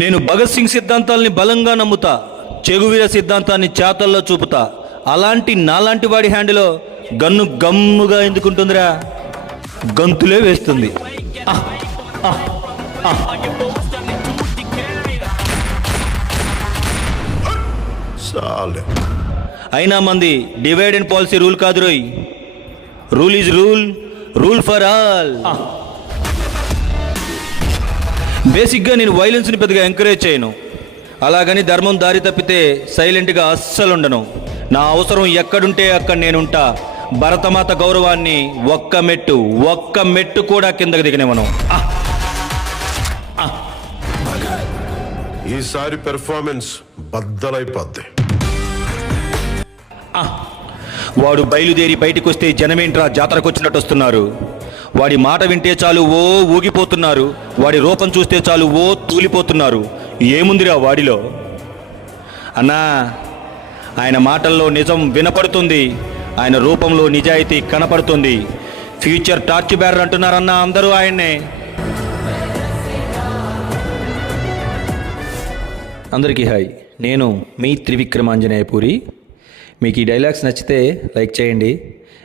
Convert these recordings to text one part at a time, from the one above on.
నేను భగత్ సింగ్ సిద్ధాంతాల్ని బలంగా నమ్ముతా, చెగువీర సిద్ధాంతాన్ని చేతల్లో చూపుతా. అలాంటి నాలాంటి వాడి హ్యాండ్లో గన్ను గమ్ముగా ఎందుకుంటుందిరా, గంతులే వేస్తుంది. అయినా మంది డివైడ్ అండ్ పాలసీ రూల్ కాదు రోయ్. Rule is rule, rule for all. బేసిక్గా నేను వైలెన్స్ని పెద్దగా ఎంకరేజ్ చేయను. అలాగని ధర్మం దారి తప్పితే సైలెంట్గా అస్సలు ఉండను. నా అవసరం ఎక్కడుంటే అక్కడ నేనుంటా. భరతమాత గౌరవాన్ని ఒక్క మెట్టు కూడా కిందకి దిగనివ్వను. ఈసారి పెర్ఫార్మెన్స్ బద్దలైపోద్ది. వాడు బయలుదేరి బయటికి వస్తే జనమేంట్రా జాతరకు వచ్చినట్టు వస్తున్నారు. వాడి మాట వింటే చాలు ఓ ఊగిపోతున్నారు. వాడి రూపం చూస్తే చాలు ఓ తూలిపోతున్నారు. ఏముందిరా వాడిలో? అన్నా, ఆయన మాటల్లో నిజం వినపడుతుంది, ఆయన రూపంలో నిజాయితీ కనపడుతుంది. ఫ్యూచర్ టార్చ్ బ్యారర్ అంటున్నారన్నా అందరూ ఆయన్నే. అందరికీ హాయ్, నేను మీ త్రివిక్రమాంజనేయపూరి. మీకు ఈ డైలాగ్స్ నచ్చితే లైక్ చేయండి.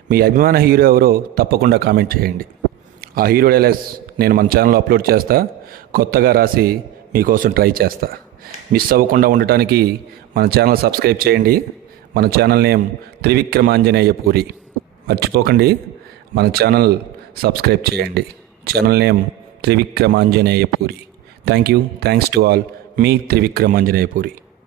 మీ అభిమాన హీరో ఎవరో తప్పకుండా కామెంట్ చేయండి. ఆ హీరో డైలాగ్స్ నేను మన ఛానల్లో అప్లోడ్ చేస్తా. కొత్తగా రాసి మీకోసం ట్రై చేస్తా. మిస్ అవ్వకుండా ఉండటానికి మన ఛానల్ సబ్స్క్రైబ్ చేయండి. మన ఛానల్ నేమ్ త్రివిక్రమాంజనేయపూరి. మర్చిపోకండి, మన ఛానల్ సబ్స్క్రైబ్ చేయండి. Channel name Trivikramanjaneyapuri. Thanks to all. మీ త్రివిక్రమాంజనేయపూరి.